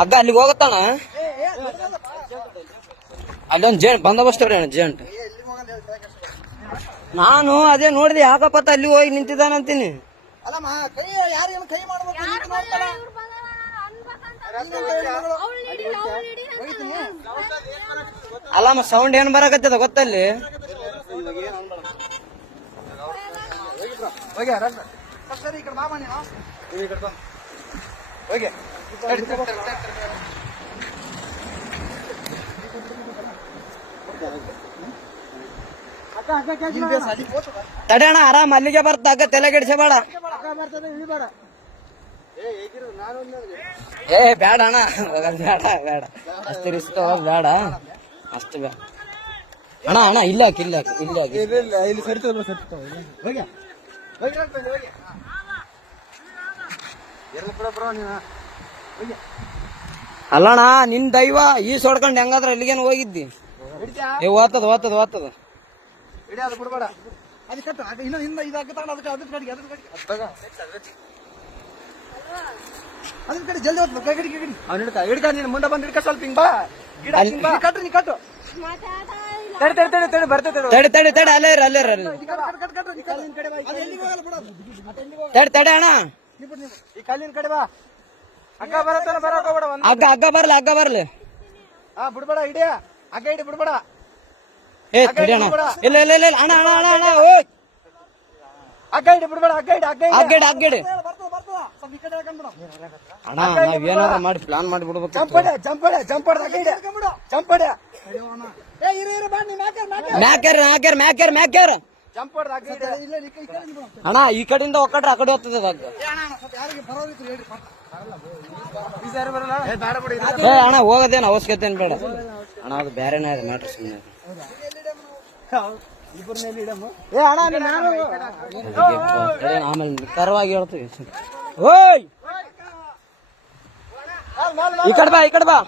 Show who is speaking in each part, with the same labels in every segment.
Speaker 1: ಅಗ್ಗ ಅಲ್ಲಿಗೆ ಹೋಗತ್ತಾನ ಅಲ್ಲೊಂದು ಜೇನ್ ಬಂದೋಬಸ್ತ್ ಅವ್ರಿ ಜೇಂಟ್ ನಾನು ಅದೇ ನೋಡಿದೆ ಯಾಕಪ್ಪ ಅಲ್ಲಿ ಹೋಗಿ ನಿಂತಿದ್ದಾನಂತೀನಿ
Speaker 2: ಅಲ್ಲಮ್ಮ
Speaker 1: ಸೌಂಡ್ ಏನ್ ಬರಕತ್ತದ ಗೊತ್ತಲ್ಲಿ
Speaker 2: ಹೋಗಿ ರನ್ನ. ಸರಿ ಈ ಕಡೆ ಬಾ ನೀನು ಹೋಗ್ತದ.
Speaker 1: ತಡೆಯಣ ಆರಾಮ್, ಅಲ್ಲಿಗೆ ಬರ್ತ ಅಗ್ಗ ತಲೆ ಕೆಡಿಸಬೇಡ ಏ ಬೇಡ ಅಣ್ಣ ಬೇಡ ಬೇಡ ಅಷ್ಟು ರಿಸ್ಕ್ ಬೇಡ. ಅಷ್ಟು ಬೇಡ ಅಣ್ಣ ಅಣ್ಣ, ಇಲ್ಲ ಇಲ್ಲ ಇಲ್ಲ ಹಾಕಿ.
Speaker 2: ಸರಿ ಹೋಗಿ ಹೋಗಿ ಹೋಗಿ ಎರಡು ಬಿಡ ಬ್ರೋ ನೀನು ಹೋಗಿ
Speaker 1: ಅಲ್ಲಣ್ಣ ನಿನ್ ದೈವ ಈ ಸೊಡ್ಕೊಂಡ್ ಹೆಂಗಾದ್ರ ಅಲ್ಲಿಗೆ ಹೋಗಿದ್ದಿ ಏ ಓದ್ತದ ಓದ್ತದ
Speaker 2: ಅದು ಬಿಡ್ಬೇಡ ಅದು ಕಟ್ಟು ಅದು ಇನ್ನೂ ಹಿಂದೆ ಇದಕ್ಕೆ ತಗೊಂಡು ಅದಕ್ಕೆ ಅದ್ರ ಕಡೆಗೆ ಅದ್ರ ಕಡೆಗೆ ಅದು ತಗೋ. ಅದ್ರ ಕಡೆ ಜಲ್ದಿ ಹೋಗ್ತದೆ ಕೈ ಕಡೆಗೆ ಕಡೆ ಅವ್ನು ಹಿಡ್ಕ ಹಿಡ್ಕ ನೀನು ಮುಂದೆ ಬಂದು ಹಿಡ್ಕ ಸ್ವಲ್ಪ ಹಿಂಗ ಬಾ ಗಿಡ
Speaker 1: ಅಲ್ಲಿ-
Speaker 2: ಹಿಂಗ್ ಬಾ. ನೀ ಕಟ್ಟು ತಡಿ ತಡಿ ತಡಿ ತಡಿ ಬರ್ತೈತೆ ತಡಿ.
Speaker 1: ತಡಿ ತಡಿ ತಡಿ ಅಲ್ಲೇ ಇರು ಅಲ್ಲೇ ಇರು. ತಡಿ ತಡಿ ಅಣ್ಣ.
Speaker 2: ಈ ಕಲ್ಲಿನ ಕಡೆ ಬಾ. ಅಕ್ಕ ಬರತ್ತಾನ ಬರಕ್ ಹೋಗ್ಬೇಡ ಒಂದ್
Speaker 1: ಹಗ್ಗ ಹಗ್ಗ ಬರ್ಲಿ ಹಗ್ಗ ಬರ್ಲಿ.
Speaker 2: ಆ ಬಿಡ್ಬೇಡ ಹಿಡಿಯ. ಅಕ್ಕ ಇಡಿ ಬಿಡ್ಬೇಡ.
Speaker 1: ಏ ತಡಿ ಅಣ್ಣ ಇಲ್ಲ ಇಲ್ಲ ಇಲ್ಲ ಇಲ್ಲ, ಅಣ್ಣ ಅಣ್ಣ ಅಣ್ಣ ಅಣ್ಣ ಓಯ್.
Speaker 2: ಅಕ್ಕ ಹಿಡಿ ಬಿಡ್ಬೇಡ ಅಕ್ಕ ಹಿಡಿ ಅಕ್ಕ ಹಿಡಿ
Speaker 1: ಅಗ್ಗಡಿ ಅಗ್ಗಡಿ
Speaker 2: ಬರ್ತದ ಬರ್ತದ. ಸ್ವಲ್ಪ ಈ ಕಡೆ ಹಾಕೊಂಡ್ಬಿಡು
Speaker 1: ಅಣ್ಣ ನಾವ್ ಏನಾದ್ರು ಮಾಡಿ ಪ್ಲಾನ್ ಮಾಡಿ ಬಿಡ್ಬೇಕು
Speaker 2: ಜಂಪಡೆ ಜಂಪಡೆ ಜಂಪಡೆ ಅಕ್ಕ ಹಿಡಿ ಜಂಪಡೆ ಏ ಇರು ಇರು ಬಾ ನೀ ಮ್ಯಾಕೆ ಮ್ಯಾಕೆ
Speaker 1: ಮ್ಯಾಕ್ಯಾರ ಮ್ಯಾಕ್ಯಾರ ಮ್ಯಾಕ್ಯಾರ ಮ್ಯಾಕ್ಯಾರ ಅಣ್ಣ ಈ ಕಡೆಯಿಂದ ಒಕ್ಕಟ್ರೆ ಆ ಕಡೆ ಹೋಗ್ತದೆ
Speaker 2: ಏ ಅಣ್ಣ ಅಣ್ಣ, ಸ್ವಲ್ಪ ಯಾರಿಗೆ ಬರೋದಿತ್ತು ಈ ಸಾರಿ ಬರಲ್ಲ ಏ ಬೇಡ
Speaker 1: ಏ ಅಣ್ಣ ಹೋಗೋದೇನು ಅವಶ್ಯಕತೆ ಏನ್ ಬೇಡ. ಅಣ್ಣ ಅದು ಬೇರೆನೇ ಇದೆ ಮ್ಯಾಟ್ರ್ ಸುಮ್ಮನೆ
Speaker 2: ಏ ಅಣ್ಣ
Speaker 1: ಆಮೇಲೆ ಕರವಾಗಿ ಹೇಳ್ತೀವಿ. ಓಯ್! ಈ ಕಡೆ ಬಾ ಈ ಕಡೆ ಬಾ.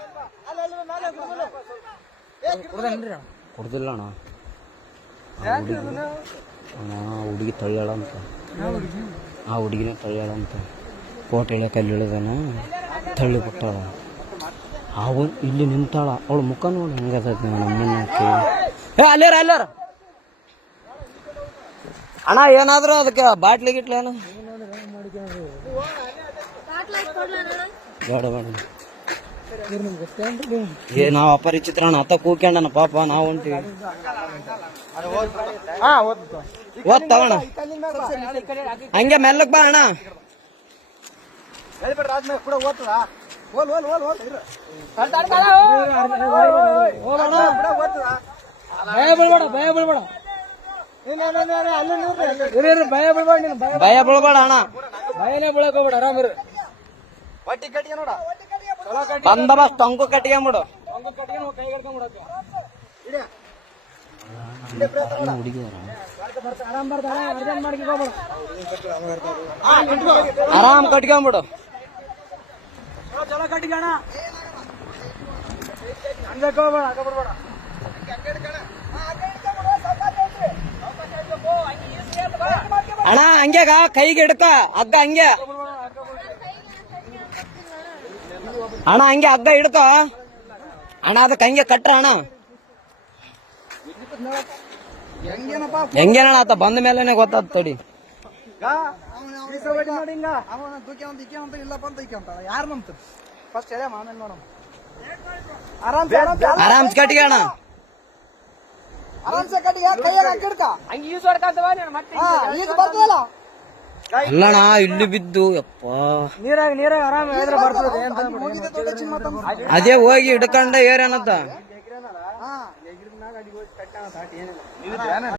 Speaker 1: ಕುಡ್ದಿಲ್ಲ ಅಣ್ಣ. ಆ ಹುಡುಗಿ ಅಣ್ಣ ಆ ಹುಡುಗಿ? ತಳ್ಳ್ಯಾಳಂತ ಆ ಹುಡುಗಿನ ತಳ್ಳ್ಯಾಳ ಕೋಟ್ ಇಳಿಯಕ್ಕೆ ಅಲ್ಲಿ ಇಳಿದಾನ ತಳ್ಳಿ ಬಿಟ್ಟಾಳ. ಅವ ಇಲ್ಲಿ ನಿಂತಾಳ. ಅವಳ ಮುಖ ನೋಡಿ ಹೆಂಗದ ನಮ್ಮನ್ನ ಏ ಅಲ್ಲಾರ ಅಲ್ಲೇರ? ಅಣ್ಣ ಏನಾದ್ರು ಅದಕ್ಕೆ ಬಾಟ್ಲಿ ಗಿಟ್ಲಿ ಏನು? ಬೇಡ ಬೇಡ. ಏ ನಾವ್ ಅಪರಿಚಿತ್ರ ಅಣ್ಣ ಅತ್ತ ಕೂಕ್ಯಾಂಡನ ಪಾಪ ನಾವು ಹೊಂಟಿವಿ ಓದ್ ತಗೋಣ. ಹಂಗೆ ಮೆಲ್ಲಕ್ ಬಾ ಅಣ್ಣ.
Speaker 2: ಹೇಳ್ಬಿಡ್ರಿ ಆದ್ಮೇಲೆ ಕೂಡ ಓದ್ತದ? ಓಲ್ ಓಲ್ ಓಲ್ ಓಲ್. ಇರು. ಭಯ ಬೀಳ್ಬೇಡ
Speaker 1: ಅಣ್ಣ.
Speaker 2: ಭಯನೇ ಬೀಳಕ್ ಹೋಗ್ಬೇಡ ಆರಾಮಿರು ಬಟ್ಟಿ ಕಟ್ಟಿಗೆ ನೋಡ.
Speaker 1: ಬಂದಬಸ್ತ್ ಟೊಂಕು ಕಟ್ಕೊಂಬಿಡು
Speaker 2: ಆರಾಮ್
Speaker 1: ಕಟ್ಕೊಂಬಿಡು
Speaker 2: ಅಣ್ಣ
Speaker 1: ಹಂಗ್ಯಾಗ ಕೈಗೆ ಹಿಡ್ಕ ಅದ್ದ ಹಂಗೆ. ಅಣ್ಣ ಹಂಗೆ ಹಗ್ಗ ಹಿಡ್ಕ. ಅಣ್ಣ ಅದಕ್ಕೆ ಹಂಗೆ ಕಟ್ರ ಅಣ್ಣ.
Speaker 2: ಹೆಂಗೇನಪ್ಪ?
Speaker 1: ಹೆಂಗೇನಣ್ಣ ಆತ? ಬಂದ ಮೇಲೆನೆ ಗೊತ್ತಾದ್ ತಡಿ. ಆರಾಮ್ಸ್ ಕಟ್ಟಿಗೆ ಅಣ್ಣ.
Speaker 2: ಆರಾಮ್ಸೆ ಕಟ್ಟಿಗೆ ಕೈಯಾಗ ಹಂಗೆ ಈಸ್ ಹೊಡ್ಕಂತವ ನೀನು ಮತ್ತೆ ಈಗ ಬರ್ತದಲ್ಲ
Speaker 1: ಅಲ್ಲಣ್ಣ ಇಲ್ಲಿ ಬಿದ್ದು ಯಪ್ಪ.
Speaker 2: ನೀರಾಗ ನೀರಾಗ ಆರಾಮ ಹೇಳಿದ್ರೆ ಬರ್ತದೆ
Speaker 1: ಅದೇ ಹೋಗಿ ಹಿಡ್ಕೊಂಡ ಏರೇನತ್ತ